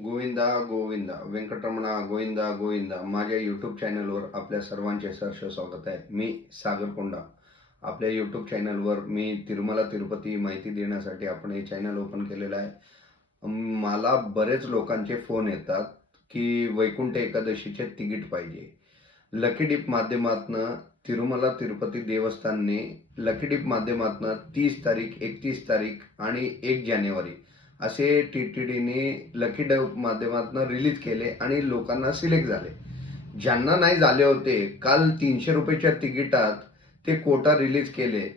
गोविंदा गोविंदा व्यंकटरमणा गोविंदा गोविंदा माझ्या यूट्यूब चॅनलवर आपल्या सर्वांचे सहर्ष स्वागत आहे. मी सागर कोंडा. आपल्या यूट्यूब चॅनलवर मी तिरुमला तिरुपती माहिती देण्यासाठी आपण हे चॅनल ओपन केलेलं आहे. मला बरेच लोकांचे फोन येतात की वैकुंठ एकादशीचे तिकीट पाहिजे. लकी डिप माध्यमातनं तिरुमला तिरुपती देवस्थानने लकी डिप माध्यमातनं 30 तारीख, 31 तारीख आणि 1 जानेवारी असे TTDने लकी डिप माध्यमातून रिलीज केले आणि लोकांना सिलेक्ट झाले. ज्यांना नाही झाले होते, काल 300 रुपयाच्या तिकिटात ते कोटा रिलीज केले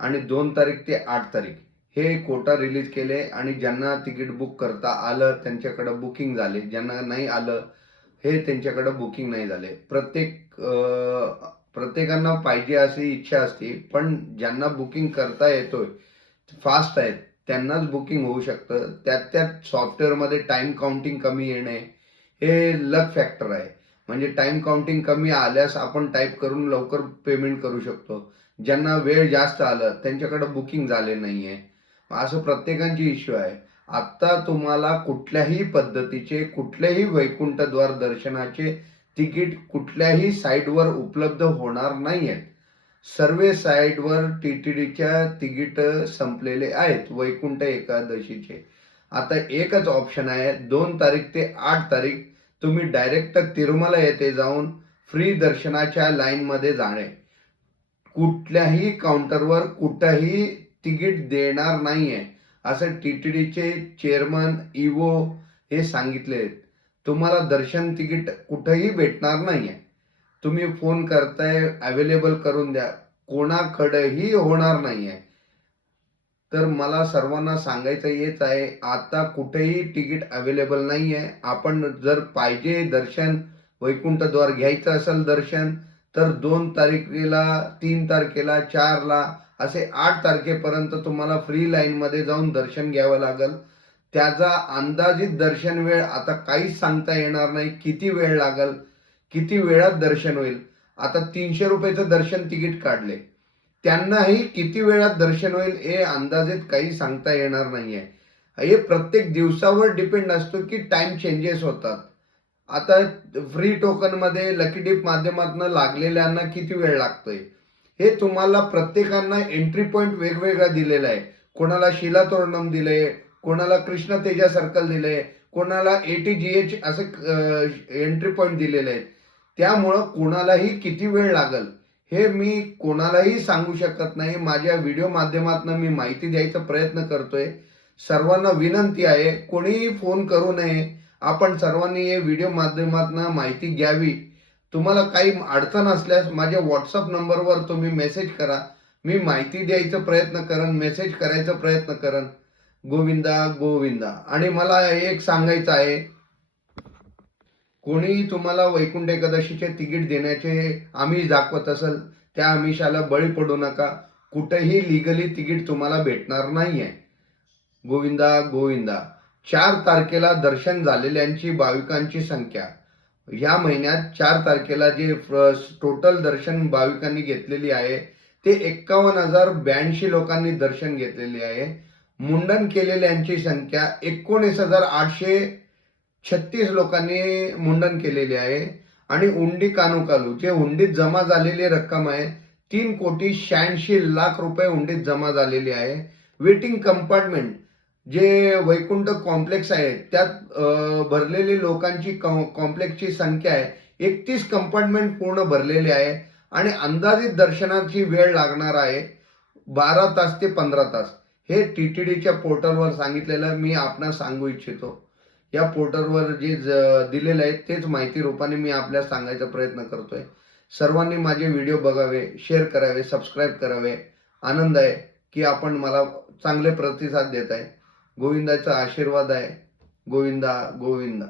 आणि 2 तारीख ते 8 तारीख हे कोटा रिलीज केले आणि ज्यांना तिकीट बुक करता आलं त्यांच्याकडे बुकिंग झाले, ज्यांना नाही आलं हे त्यांच्याकडे बुकिंग नाही झाले. प्रत्येकांना पाहिजे अशी इच्छा असते, पण ज्यांना बुकिंग करता येतोय फास्ट आहेत त्यांनाच बुकिंग होऊ शकतं. त्यात सॉफ्टवेअरमध्ये टाइम काउंटिंग कमी येणे हे लक फॅक्टर आहे. म्हणजे टाइम काउंटिंग कमी आल्यास आपण टाईप करून लवकर पेमेंट करू शकतो. ज्यांना वेळ जास्त आलं त्यांच्याकडे बुकिंग झाले नाहीये. असं प्रत्येकाची इश्यू आहे. आता तुम्हाला कुठल्याही पद्धतीचे कुठल्याही वैकुंठद्वार दर्शनाचे तिकीट कुठल्याही साईटवर उपलब्ध होणार नाहीयेत. सर्व साईटवर TTDच्या तिकीट संपलेले आहेत वैकुंठ एकादशीचे. आता एकच ऑप्शन आहे, 2 तारीख ते 8 तारीख तुम्ही डायरेक्ट तिरुमला येथे जाऊन फ्री दर्शनाच्या लाईनमध्ये जाणे. कुठल्याही काउंटरवर कुठंही तिकीट देणार नाहीये असं TTDचे चेअरमन इवो हे सांगितले. तुम्हाला दर्शन तिकीट कुठंही भेटणार नाहीये. तुम्ही फोन करताय, अवेलेबल करून द्या, कोणाकडेही होणार नाहीये. तर मला सर्वांना सांगायचं हेच आहे, आता कुठेही तिकीट अवेलेबल नाहीये. आपण जर पाहिजे दर्शन वैकुंठद्वार घ्यायचं असेल दर्शन तर 2 तारखेला, 3 तारखेला, 4ला असे 8 तारखेपर्यंत तुम्हाला फ्री लाईनमध्ये जाऊन दर्शन घ्यावं लागेल. त्याचा अंदाजित दर्शन वेळ आता काहीच सांगता येणार नाही. किती वेळ लागेल, किती वेळात दर्शन होईल. आता 300 रुपयाचं दर्शन तिकीट काढले, त्यांनाही किती वेळात दर्शन होईल हे अंदाजित काही सांगता येणार नाहीये. हे प्रत्येक दिवसावर डिपेंड असतो की टाइम चेंजेस होतात. आता फ्री टोकन मध्ये लकी डिप माध्यमातून लागलेल्यांना किती वेळ लागतोय हे तुम्हाला प्रत्येकांना एंट्री पॉइंट वेगवेगळा दिलेला आहे. कोणाला शिला तोरणम दिले, कोणाला कृष्ण तेजा सर्कल दिले, कोणाला ATGH असे एंट्री पॉइंट दिलेले आहेत. त्यामुळं कोणालाही किती वेळ लागेल हे मी कोणालाही सांगू शकत नाही. माझ्या व्हिडिओ माध्यमातून मी माहिती द्यायचा प्रयत्न करतोय. सर्वांना विनंती आहे, कोणीही फोन करू नये. आपण सर्वांनी हे व्हिडिओ माध्यमातून माहिती घ्यावी. तुम्हाला काही अडचण असल्यास माझ्या WhatsApp नंबरवर तुम्ही मेसेज करा. मी माहिती द्यायचा प्रयत्न करन, मेसेज करायचा प्रयत्न करन. गोविंदा गोविंदा. आणि मला एक सांगायचं आहे, कोणीही तुम्हाला वैकुंठ एकादशीचे तिकीट देण्याचे आमिष दाखवत असेल त्या आमिषाला बळी पडू नका. कुठेही लिगली तिकीट तुम्हाला भेटणार नाहीये. गोविंदा गोविंदा. 4 तारखेला दर्शन झालेल्यांची भाविकांची संख्या ह्या महिन्यात 4 तारखेला जे टोटल दर्शन भाविकांनी घेतलेली आहे ते 51,082 लोकांनी दर्शन घेतलेले आहे. मुंडन केलेल्यांची संख्या 19,836 लोकांनी मुंडन केलेले आहे. आणि उंडी कानुकालू जे हुंडीत जमा झालेली रक्कम आहे 3,86,00,000 रुपये हुंडीत जमा झालेली आहे. वेटिंग कंपार्टमेंट जे वैकुंठ कॉम्प्लेक्स आहे त्यात भरलेली लोकांची कॉम्प्लेक्सची संख्या आहे 31 कंपार्टमेंट पूर्ण भरलेले आहे. आणि अंदाजित दर्शनाची वेळ लागणार आहे 12 तास ते 15 तास. हे TTDच्या पोर्टलवर सांगितलेलं मी आपणास सांगू इच्छितो. या पोर्टलवर जे दिलेलं आहे तेच माहिती रूपाने मी आपल्याला सांगायचा प्रयत्न करतोय. सर्वांनी माझे व्हिडिओ बघावे, शेअर करावे, सबस्क्राईब करावे. आनंद आहे की आपण मला चांगले प्रतिसाद देत आहे. गोविंदाचा आशीर्वाद आहे. गोविंदा गोविंदा.